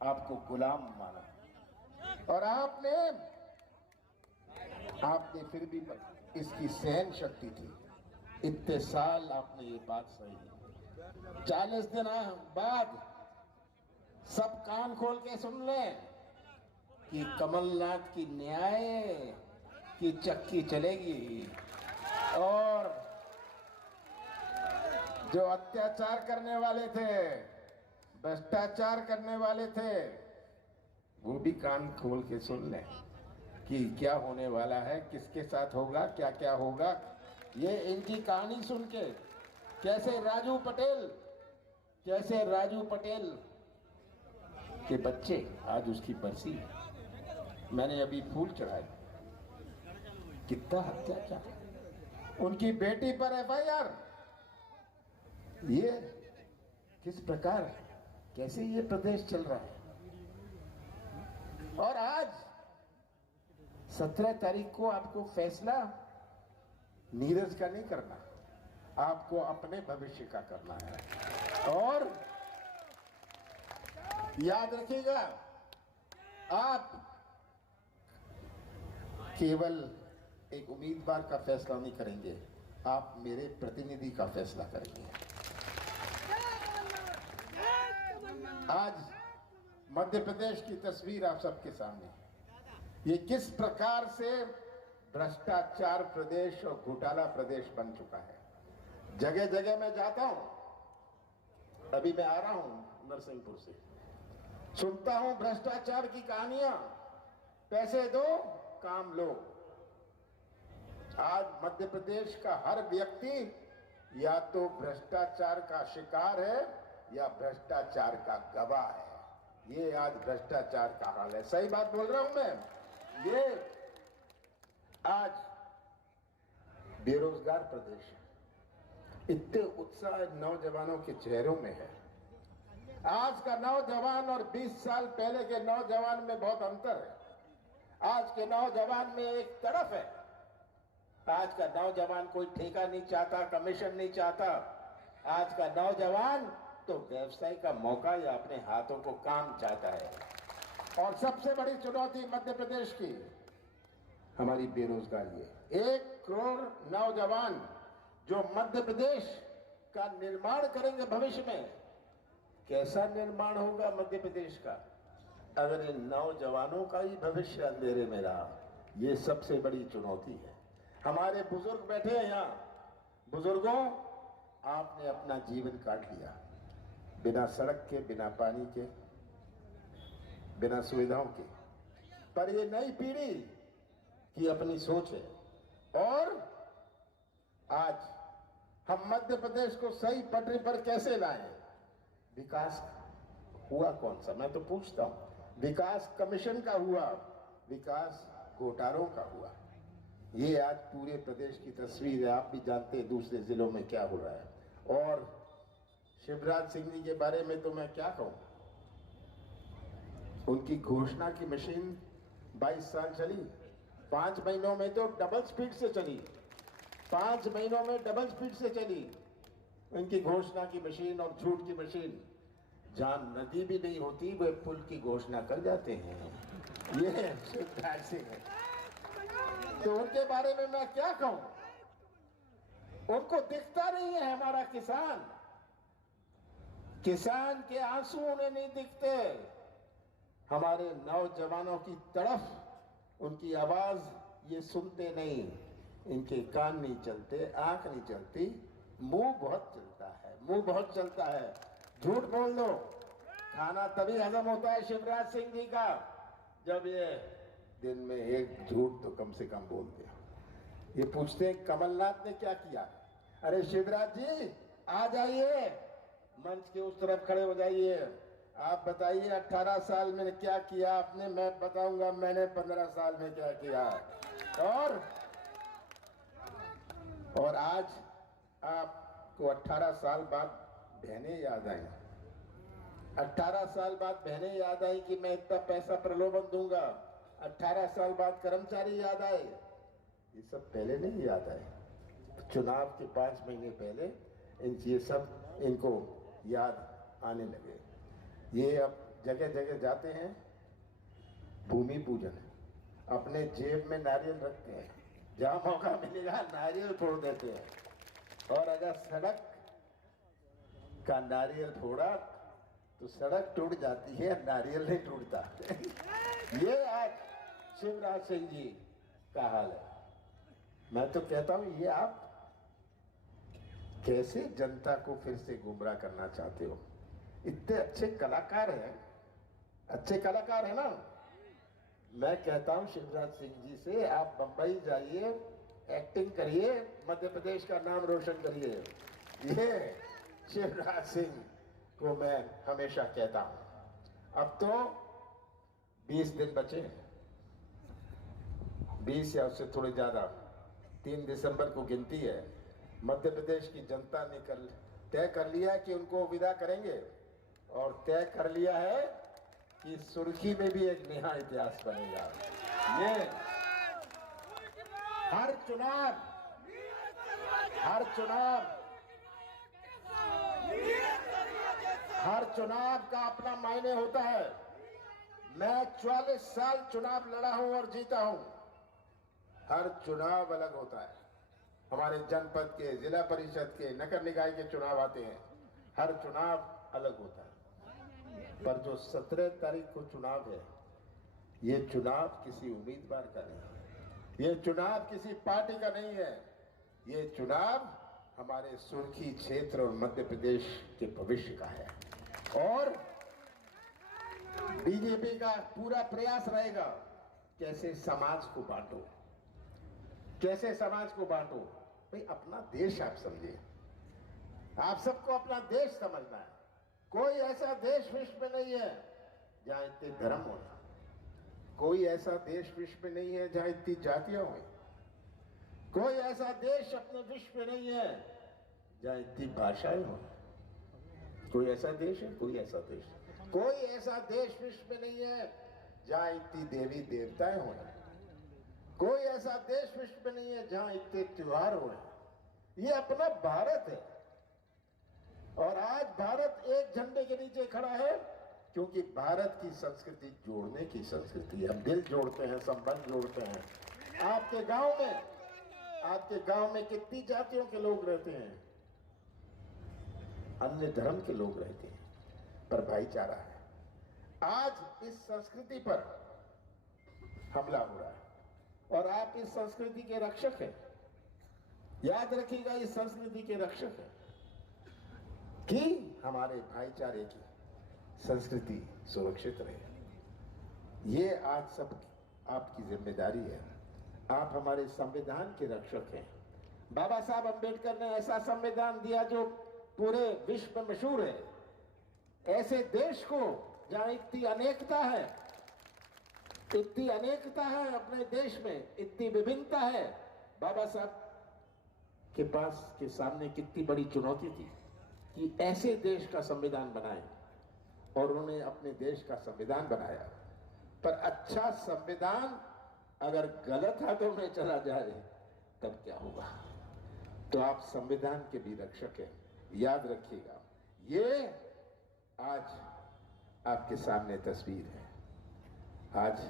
आपको गुलाम माना और आपने फिर भी इसकी सहन शक्ति थी। इतने साल आपने ये बात सही। 40 दिन बाद सब कान खोल के सुन लें कि कमलनाथ की न्याय की चक्की चलेगी और जो अत्याचार करने वाले थे, भ्रष्टाचार करने वाले थे, वो भी कान खोल के सुन लें कि क्या होने वाला है, किसके साथ होगा, क्या क्या होगा। ये इनकी कहानी सुन के कैसे राजू पटेल के बच्चे, आज उसकी बरसी है, मैंने अभी फूल चढ़ाए, कितना अत्याचार, उनकी बेटी पर एफआईआर। ये किस प्रकार, कैसे ये प्रदेश चल रहा है। और आज 17 तारीख को आपको फैसला नीरज का नहीं करना, आपको अपने भविष्य का करना है। और याद रखिएगा, आप केवल एक उम्मीदवार का फैसला नहीं करेंगे, आप मेरे प्रतिनिधि का फैसला करेंगे। आज मध्य प्रदेश की तस्वीर आप सबके सामने है। ये किस प्रकार से भ्रष्टाचार प्रदेश और घोटाला प्रदेश बन चुका है। जगह जगह मैं जाता हूं, अभी मैं आ रहा हूं नरसिंहपुर से, सुनता हूं भ्रष्टाचार की कहानियां, पैसे दो काम लो। आज मध्य प्रदेश का हर व्यक्ति या तो भ्रष्टाचार का शिकार है या भ्रष्टाचार का गवाह है। ये आज भ्रष्टाचार का हाल है। सही बात बोल रहा हूं मैं। ये आज बेरोजगार प्रदेश है। इतने उत्साह नौजवानों के चेहरों में है। आज का नौजवान और 20 साल पहले के नौजवान में बहुत अंतर है। आज के नौजवान में एक तरफ है, आज का नौजवान कोई ठेका नहीं चाहता, कमीशन नहीं चाहता। आज का नौजवान तो व्यवसाय का मौका या अपने हाथों को काम चाहता है। और सबसे बड़ी चुनौती मध्य प्रदेश की हमारी बेरोजगारी है। 1 करोड़ नौजवान जो मध्य प्रदेश का निर्माण करेंगे भविष्य में। कैसा निर्माण होगा मध्य प्रदेश का अगर इन नौजवानों का ही भविष्य अंधेरे में रहा। ये सबसे बड़ी चुनौती है। हमारे बुजुर्ग बैठे हैं यहाँ। बुजुर्गों, आपने अपना जीवन काट लिया बिना सड़क के, बिना पानी के, बिना सुविधाओं के। पर ये नई पीढ़ी की अपनी सोच है। और आज हम मध्य प्रदेश को सही पटरी पर कैसे लाएं? विकास हुआ कौन सा? मैं तो पूछता हूं। विकास कमीशन का हुआ, विकास घोटालों का हुआ। ये आज पूरे प्रदेश की तस्वीर है। आप भी जानते हैं दूसरे जिलों में क्या हो रहा है। और शिवराज सिंह जी के बारे में तो मैं क्या कहूं। उनकी घोषणा की मशीन 22 साल चली, 5 महीनों में तो डबल स्पीड से चली। 5 महीनों में डबल स्पीड से चली उनकी घोषणा की मशीन और झूठ की मशीन। जहां नदी भी नहीं होती वे पुल की घोषणा कर जाते हैं। ये शिवराज सिंह है। तो उनके बारे में मैं क्या कहूं। उनको दिखता नहीं है हमारा किसान। किसान के आंसू उन्हें नहीं दिखते। हमारे नौजवानों की तरफ उनकी आवाज ये सुनते नहीं। इनके कान नहीं चलते, आंख नहीं चलती, मुंह बहुत चलता है। मुंह बहुत चलता है। झूठ बोल दो, खाना तभी हजम होता है शिवराज सिंह जी का जब ये दिन में एक झूठ तो कम से कम बोलते हैं। ये पूछते हैं कमलनाथ ने क्या किया। अरे शिवराज जी आ जाइए, मंच के उस तरफ खड़े हो जाइए। आप बताइए 18 साल में क्या किया आपने। मैं बताऊंगा मैंने 15 साल में क्या किया। और आज आपको 18 साल बाद बहनें याद आई। 18 साल बाद बहनें याद आई कि मैं इतना पैसा प्रलोभन दूंगा। 18 साल बाद कर्मचारी याद आए। ये सब पहले नहीं याद आए। चुनाव के 5 महीने पहले ये सब इनको याद आने लगे। ये अब जगह जगह जाते हैं, भूमि पूजन, अपने जेब में नारियल रखते हैं, जहां मौका मिलेगा नारियल फोड़ देते हैं। और अगर सड़क का नारियल फोड़ा तो सड़क टूट जाती है, नारियल नहीं टूटता। ये आज शिवराज सिंह जी का हाल है। मैं तो कहता हूं, ये आप कैसे जनता को फिर से गुमराह करना चाहते हो? इतने अच्छे कलाकार हैं, अच्छे कलाकार है ना। मैं कहता हूं शिवराज सिंह जी से, आप बंबई जाइए, एक्टिंग करिए, मध्य प्रदेश का नाम रोशन करिए। ये शिवराज सिंह को मैं हमेशा कहता हूं। अब तो 20 दिन बचे, 20 या उससे थोड़े ज्यादा, 3 दिसंबर को गिनती है। मध्य प्रदेश की जनता ने तय कर लिया कि उनको विदा करेंगे, और तय कर लिया है कि सुर्खी में भी एक नया इतिहास बनेगा। ये हर चुनाव का अपना मायने होता है। मैं 44 साल चुनाव लड़ा हूं और जीता हूं। हर चुनाव अलग होता है। हमारे जनपद के, जिला परिषद के, नगर निकाय के चुनाव आते हैं, हर चुनाव अलग होता है। पर जो 17 तारीख को चुनाव है, ये चुनाव किसी उम्मीदवार का नहीं है, ये चुनाव किसी पार्टी का नहीं है, ये चुनाव हमारे सुर्खी क्षेत्र और मध्य प्रदेश के भविष्य का है। और बीजेपी का पूरा प्रयास रहेगा, कैसे समाज को बांटो, कैसे समाज को बांटो। भाई अपना देश आप समझिए, आप सबको अपना देश समझना है। कोई ऐसा देश विश्व में नहीं है जहां इतने धर्म हो, कोई ऐसा देश विश्व में नहीं है जहां इतनी जातियां हो, कोई ऐसा देश अपने विश्व में नहीं है जहां इतनी भाषाएं हो। कोई ऐसा देश है? कोई ऐसा देश, कोई ऐसा देश विश्व में नहीं है जहां इतनी देवी देवताएं हो। कोई ऐसा देश विश्व में नहीं है जहां इतने त्योहार हो। ये अपना भारत है, और आज भारत एक झंडे के नीचे खड़ा है, क्योंकि भारत की संस्कृति जोड़ने की संस्कृति है। हम दिल जोड़ते हैं, संबंध जोड़ते हैं। आपके गांव में कितनी जातियों के लोग रहते हैं, अन्य धर्म के लोग रहते हैं, पर भाईचारा है। आज इस संस्कृति पर हमला हो रहा है, और आप इस संस्कृति के रक्षक हैं। याद रखिएगा, इस संस्कृति के रक्षक हैं कि हमारे भाईचारे की संस्कृति सुरक्षित रहे। ये आज सब आपकी जिम्मेदारी है। आप हमारे संविधान के रक्षक हैं। बाबा साहब अंबेडकर ने ऐसा संविधान दिया जो पूरे विश्व में मशहूर है। ऐसे देश को जहां इतनी अनेकता है, इतनी अनेकता है अपने देश में, इतनी विभिन्नता है। बाबा साहब के पास के सामने कितनी बड़ी चुनौती थी कि ऐसे देश का संविधान बनाए, और उन्होंने अपने देश का संविधान बनाया। पर अच्छा संविधान अगर गलत हाथों में चला जाए तब क्या होगा? तो आप संविधान के भी रक्षक हैं, याद रखिएगा। ये आज आपके सामने तस्वीर है। आज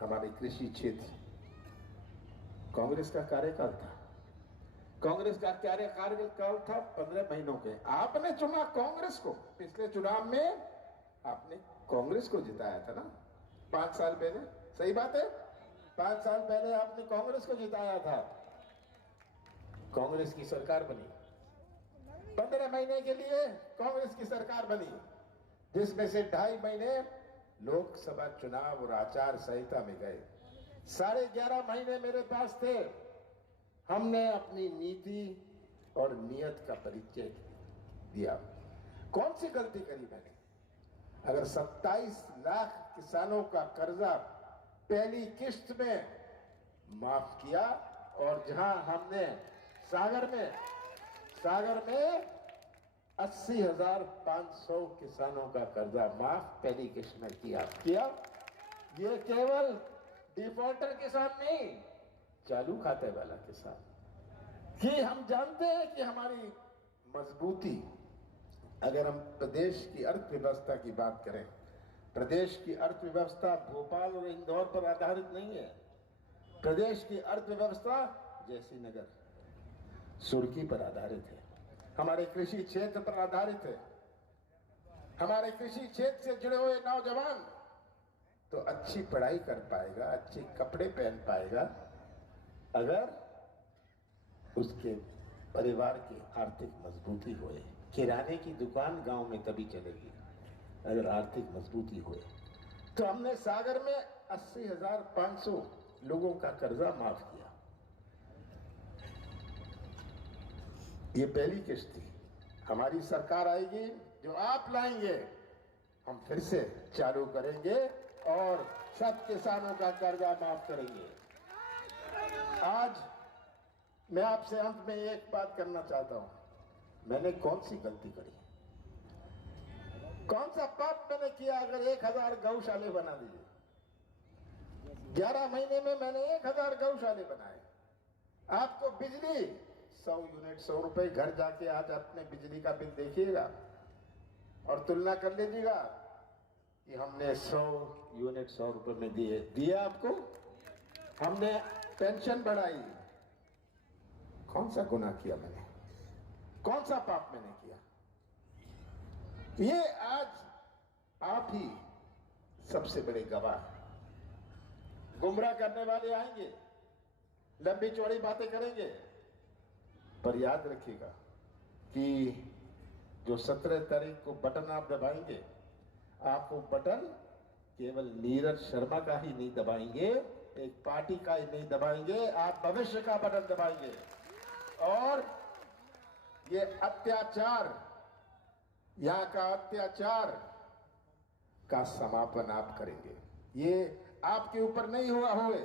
हमारे कृषि क्षेत्र, कांग्रेस का कार्यकाल था, कांग्रेस का कार्यकाल था 15 महीनों के। आपने चुना कांग्रेस को, पिछले चुनाव में आपने कांग्रेस को जिताया था ना 5 साल पहले। सही बात है, 5 साल पहले आपने कांग्रेस को जिताया था। कांग्रेस की सरकार बनी, 15 महीने के लिए कांग्रेस की सरकार बनी, जिसमें से 2.5 महीने लोकसभा चुनाव और आचार संहिता में गए। 11.5 महीने मेरे पास थे। हमने अपनी नीति और नियत का परिचय दिया। कौन सी गलती करी मैंने? अगर 27 लाख किसानों का कर्जा पहली किस्त में माफ किया, और जहां हमने सागर में 80,500 किसानों का कर्जा माफ पहली किस्त में किया। ये केवल डिफॉल्टर किसान नहीं, चालू खाते वाला किसान। कि हम जानते हैं कि हमारी मजबूती, अगर हम प्रदेश की अर्थव्यवस्था की बात करें प्रदेश की अर्थव्यवस्था भोपाल और इंदौर पर आधारित नहीं है। प्रदेश की अर्थव्यवस्था जैसी नगर, सुर्खी पर आधारित है, हमारे कृषि क्षेत्र पर आधारित है। हमारे कृषि क्षेत्र से जुड़े हुए नौजवान तो अच्छी पढ़ाई कर पाएगा, अच्छे कपड़े पहन पाएगा अगर उसके परिवार की आर्थिक मजबूती होए। किराने की दुकान गांव में तभी चलेगी अगर आर्थिक मजबूती होए। तो हमने सागर में 80,500 लोगों का कर्जा माफ किया। ये पहली किस्त थी। हमारी सरकार आएगी, जो आप लाएंगे हम फिर से चालू करेंगे और सब किसानों का कर्जा माफ करेंगे। आज मैं आपसे अंत में एक बात करना चाहता हूं। मैंने कौन सी गलती करी, कौन सा पाप मैंने किया अगर 1000 गौशाले बना दिए? 11 महीने में मैंने 1000 गौशाले बनाए। आपको बिजली 100 यूनिट 100 रुपए, घर जाके आज अपने बिजली का बिल देखिएगा और तुलना कर लीजिएगा कि हमने 100 यूनिट 100 रुपए में दिए आपको। हमने पेंशन बढ़ाई। कौन सा गुनाह किया मैंने, कौन सा पाप मैंने किया? ये आज आप ही सबसे बड़े गवाह। गुमराह करने वाले आएंगे, लंबी चौड़ी बातें करेंगे, पर याद रखिएगा कि जो 17 तारीख को बटन आप दबाएंगे, आप वो बटन केवल नीरज शर्मा का ही नहीं दबाएंगे, एक पार्टी का ही नहीं दबाएंगे, आप भविष्य का बटन दबाएंगे। और ये अत्याचार, यहां का अत्याचार का समापन आप करेंगे। ये आपके ऊपर नहीं हुआ होए,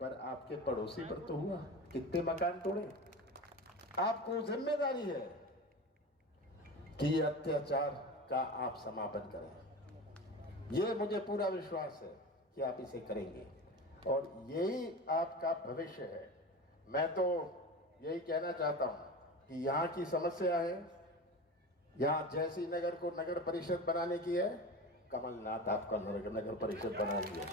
पर आपके पड़ोसी पर तो हुआ। कितने मकान तोड़े? आपको जिम्मेदारी है कि ये अत्याचार का आप समापन करें। ये मुझे पूरा विश्वास है कि आप इसे करेंगे और यही आपका भविष्य है। मैं तो यही कहना चाहता हूं कि यहाँ की समस्या है, यहाँ जैसी नगर को नगर परिषद बनाने की है, कमलनाथ आपका नगर परिषद बना रही है।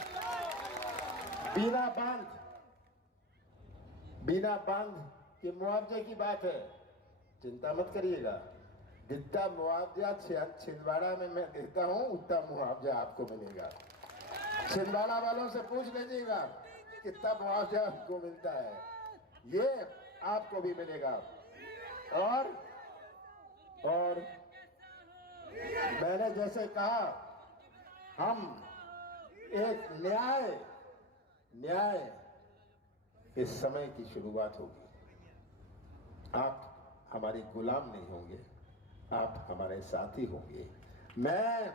बिना बांध के मुआवजे की बात है, चिंता मत करिएगा। जितना मुआवजा छिंदवाड़ा में मैं देता हूं उतना मुआवजा आपको मिलेगा। छिंदवाड़ा वालों से पूछ लीजिएगा कितना मुआवजा आपको मिलता है, ये आपको भी मिलेगा। और मैंने जैसे कहा, हम एक न्याय इस समय की शुरुआत होगी। आप हमारे गुलाम नहीं होंगे, आप हमारे साथी होंगे। मैं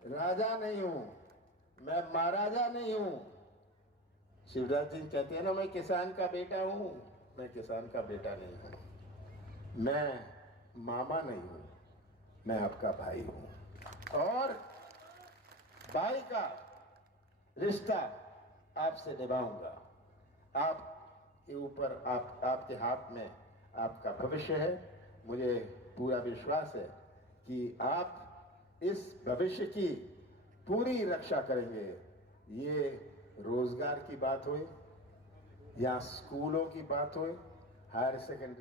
राजा नहीं हूं, मैं महाराजा नहीं हूं। शिवराज जी कहते हैं ना, मैं किसान का बेटा हूं। मैं किसान का बेटा नहीं हूं, मैं मामा नहीं हूं, मैं आपका भाई हूं। और भाई का रिश्ता आपसे निभाऊंगा। आपके ऊपर, आपके हाथ में आपका भविष्य है। मुझे पूरा विश्वास है कि आप इस भविष्य की पूरी रक्षा करेंगे। ये रोजगार की बात हो या स्कूलों की बात हो, हायर सेकेंडरी